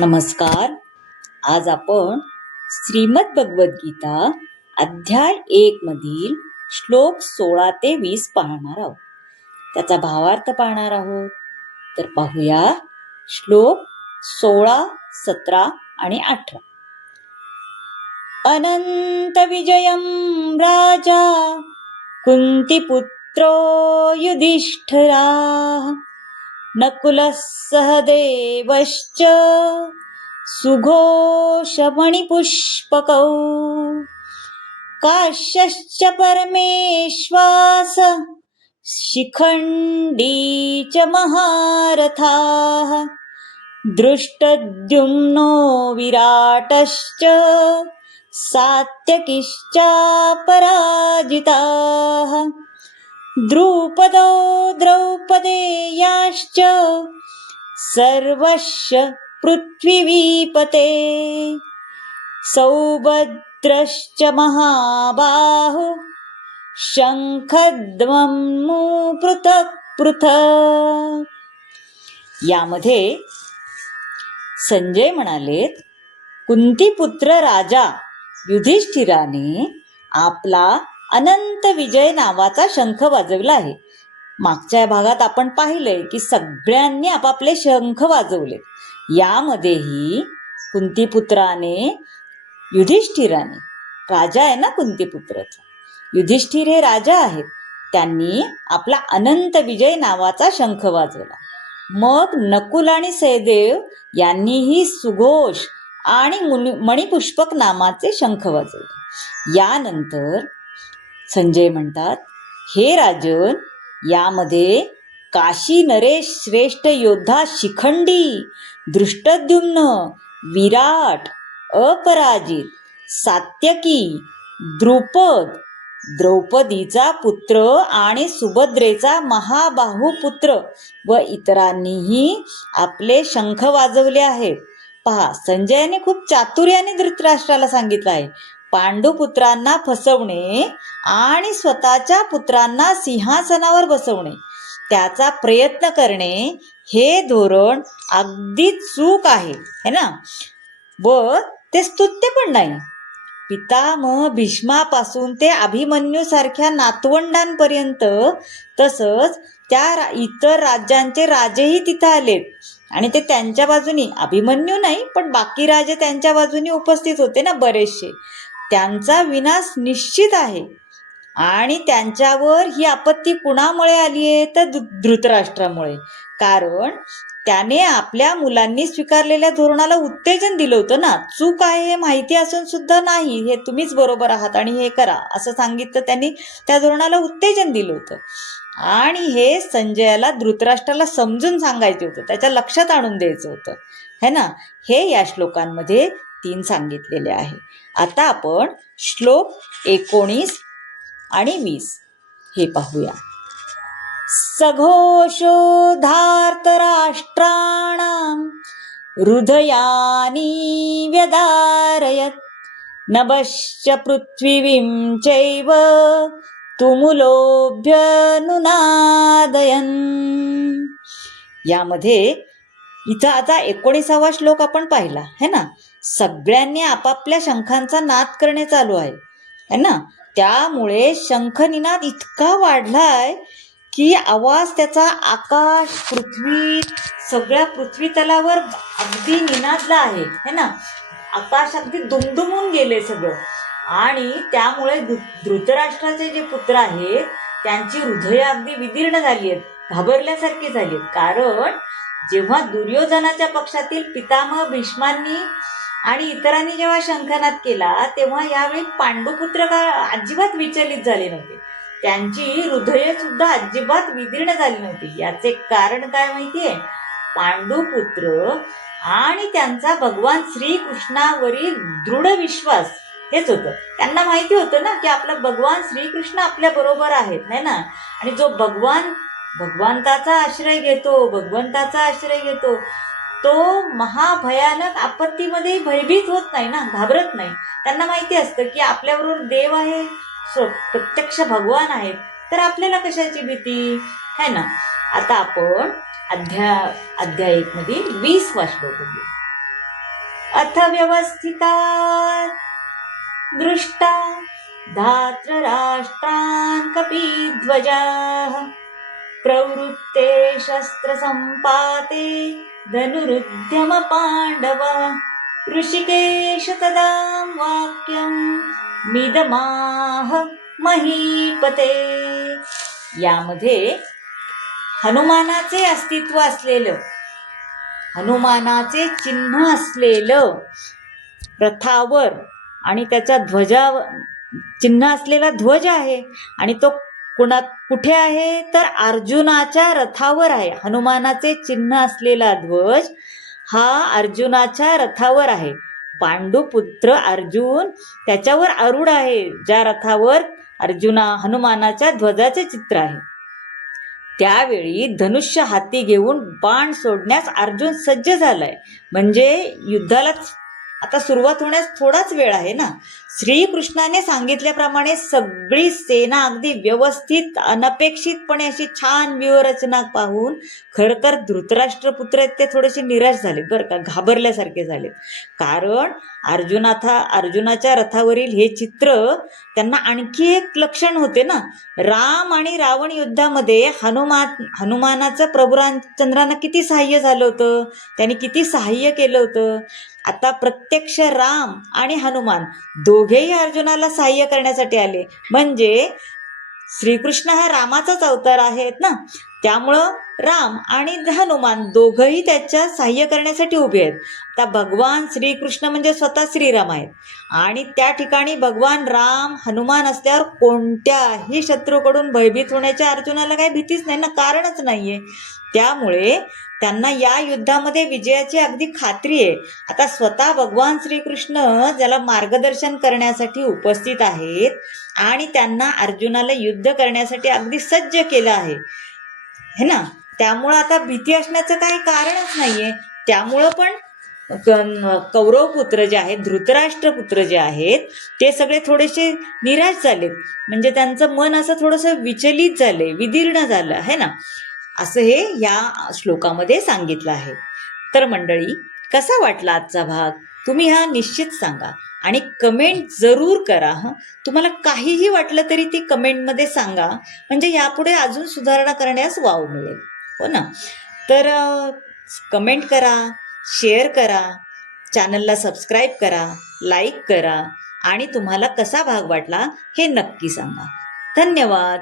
नमस्कार. आज आपण श्रीमद भगवद्गीता अध्याय 1 मधील श्लोक 16 ते 20 पाहणार आहोत. त्याचा भावार्थ पाहणार आहोत. तर पाहूया श्लोक 16, 17 आणि 18. अनंत विजयम राजा कुंतीपुत्रो युधिष्ठिरा नकुलः सहदेवश्च सुघोषमणिपुष्पकौ काश्यश्च परमेश्वास शिखण्डी च महारथाः दृष्टद्युम्नो विराटश्च सात्यकिश्चापराजिताः द्रुपदो द्रौपदेयाश्च सर्वस्य पृथ्वीपते सौभद्रश्च महाबाहु शंखद्वम्मु पृथक् पृथक्. यामध्ये संजय म्हणालेत, कुंतीपुत्र राजा युधिष्ठिराने आपला अनंत विजय नावाचा शंख वाजवला आहे. मागच्या भागात आपण पाहिलंय की सगळ्यांनी आपापले शंख वाजवले. यामध्येही कुंतीपुत्राने युधिष्ठिराने, राजा आहे ना कुंतीपुत्राचा, युधिष्ठिर हे राजा आहेत, त्यांनी आपला अनंत विजय नावाचा शंख वाजवला. मग नकुल आणि सहदेव यांनीही सुघोष आणि मणिपुष्पक नामाचे शंख वाजवले. यानंतर संजय म्हणतात, हे राजन, यामध्ये काशी नरेश श्रेष्ठ योद्धा शिखंडी, दृष्टद्युम्न, विराट, अपराजित, सात्यकी, द्रुपद, द्रौपदीचा पुत्र आणि सुभद्रेचा महाबाहू पुत्र व इतरांनीही आपले शंख वाजवले आहेत. पहा, संजयाने खूप चातुर्याने धृतराष्ट्राला सांगितलं आहे, पांडुपुत्रांना फसवणे आणि स्वतःच्या पुत्रांना सिंहासनावर बसवणे, त्याचा प्रयत्न करणे हे धोरण अगदी चूक आहे, है ना, व ते स्तुत्य पण नाही. पितामह भीष्मापासून ते अभिमन्यू सारख्या नातवंडांपर्यंत, तसंच त्या इतर राज्यांचे राजेही तिथं आलेत आणि ते त्यांच्या बाजूनी, अभिमन्यू नाही पण बाकी राजे त्यांच्या बाजूनी उपस्थित होते ना बरेचसे. त्यांचा विनाश निश्चित आहे आणि त्यांच्यावर ही आपत्ती कुणामुळे आली आहे तर धृतराष्ट्रामुळे. कारण त्याने आपल्या मुलांनी स्वीकारलेल्या धोरणाला उत्तेजन दिलं होतं ना. चूक आहे हे माहिती असून सुद्धा नाही, हे तुम्हीच बरोबर आहात आणि हे करा असं सांगितलं, त्यांनी त्या धोरणाला उत्तेजन दिलं होतं. आणि हे संजयाला धृतराष्ट्राला समजून सांगायचं होतं, त्याच्या लक्षात आणून द्यायचं होतं, है ना. हे या श्लोकांमध्ये 3 सांगितलेले आहे. आता आपण श्लोक 19 आणि 20 हे पाहूया. सघोषो धार्तराष्ट्राणां हृदयानि व्यदारयत् नभश्च पृथ्वीं चैव तुमुलोऽभ्यनुनादयन्. यामध्ये इथं आता 19वा श्लोक आपण पाहिला, है ना. सगळ्यांनी आपापल्या शंखांचा नाद करणे चालू आहे, है ना. त्यामुळे शंखनिनाद इतका वाढलाय की आवाज त्याचा आकाश, पृथ्वी, सगळ्या पृथ्वी तलावर अगदी निनादला आहे, है ना. आकाश अगदी दुमदुमून गेले सगळं. आणि त्यामुळे धृतराष्ट्राचे जे पुत्र आहेत त्यांची हृदय अगदी विदीर्ण झाली आहेत, घाबरल्यासारखी झाली आहेत. कारण जेव्हा दुर्योधनाच्या पक्षातील पितामह भीष्मांनी आणि इतरांनी जेव्हा शंखनाद केला, तेव्हा यावेळी पांडुपुत्र अजिबात विचलित झाले नव्हते, त्यांची हृदय सुद्धा अजिबात विदीर्ण झाली नव्हती. याचे कारण काय माहितीये? पांडुपुत्र आणि त्यांचा भगवान श्रीकृष्णावरील दृढ विश्वास हेच होतं. त्यांना माहिती होतं ना की आपला भगवान श्रीकृष्ण आपल्या बरोबर आहेत, है ना. आणि जो भगवंताचा आश्रय घेतो तो महाभयानक आपत्तीमध्ये भयभीत होत नाही ना, घाबरत नाही. त्यांना माहिती असतं की आपल्याबरोबर देव आहे, प्रत्यक्ष भगवान आहेत, तर आपल्याला कशाची भीती, है ना. आता आपण अध्याय 1 मध्ये 20वा श्लोक बघूया. अथ व्यवस्थिता दृष्टा धार्तराष्ट्रान् कपिध्वजाः प्रवृत्ते शस्त्रसम्पाते धनुरुद्यम पाण्डवः ऋषिकेश तदा वाक्यं मिदमाह महीपते. यामध्ये हनुमानाचे अस्तित्व असलेलं, हनुमानाचे चिन्ह असलेलं रथावर आणि त्याच्या ध्वजा चिन्ह असलेला ध्वज आहे आणि तो कुठे आहे तर अर्जुनाच्या रथावर आहे. हनुमानाचे चिन्ह असलेला ध्वज हा अर्जुनाच्या रथावर आहे. पांडुपुत्र अर्जुन त्याच्यावर आरूढ आहे, ज्या रथावर हनुमानाच्या ध्वजाचे चित्र आहे. त्यावेळी धनुष्य हाती घेऊन बाण सोडण्यास अर्जुन सज्ज झालाय. म्हणजे युद्धाला आता सुरुवात होण्यास थोडाच वेळ आहे ना. श्रीकृष्णाने सांगितल्याप्रमाणे सगळी सेना अगदी व्यवस्थित अनपेक्षितपणे अशी छान व्यूहरचना पाहून खरं तर धृतराष्ट्रपुत्र आहेत ते थोडेसे निराश झाले बरं का, घाबरल्यासारखे झाले. कारण अर्जुनाच्या रथावरील हे चित्र त्यांना आणखी एक लक्षण होते ना. राम आणि रावण युद्धामध्ये हनुमानाचं प्रभू रामचंद्रांना किती सहाय्य झालं होतं, त्यांनी किती सहाय्य केलं होतं. आता प्रत्यक्ष राम आणि हनुमान दोघेही अर्जुनाला सहाय्य करण्यासाठी आले. म्हणजे श्रीकृष्ण हा रामाचाच अवतार आहेत ना, त्यामुळं राम आणि हनुमान दोघंही त्याच्या सहाय्य करण्यासाठी उभे आहेत. आता भगवान श्रीकृष्ण म्हणजे स्वतः श्रीराम आहेत आणि त्या ठिकाणी भगवान राम हनुमान असल्यावर कोणत्याही शत्रूकडून भयभीत होण्याच्या अर्जुनाला काही भीतीच नाही ना, कारणच नाहीये. त्यामुळे त्यांना या युद्धामध्ये विजयाची अगदी खात्री आहे. आता स्वतः भगवान श्रीकृष्ण ज्याला मार्गदर्शन करण्यासाठी उपस्थित आहेत आणि त्यांना अर्जुनाला युद्ध करण्यासाठी अगदी सज्ज केलं आहे है ना. त्यामुळं आता भीती असण्याचं काही कारणच नाहीये. त्यामुळं पण कौरव पुत्र जे आहेत, धृतराष्ट्रपुत्र जे आहेत ते सगळे थोडेसे निराश झालेत. म्हणजे त्यांचं मन असं थोडंसं विचलित झालंय, विदीर्ण झालं आहे ना, असं हे या श्लोकामध्ये सांगितलं आहे. तर मंडळी, कसा वाटला आजचा भाग तुम्ही हा निश्चित सांगा आणि कमेंट जरूर करा. तुम्हाला काहीही वाटलं तरी ती कमेंटमध्ये सांगा, म्हणजे यापुढे अजून सुधारणा करण्यास वाव मिळेल, हो ना. तर कमेंट करा, शेअर करा, चॅनलला सबस्क्राईब करा, लाईक करा आणि तुम्हाला कसा भाग वाटला हे नक्की सांगा. धन्यवाद.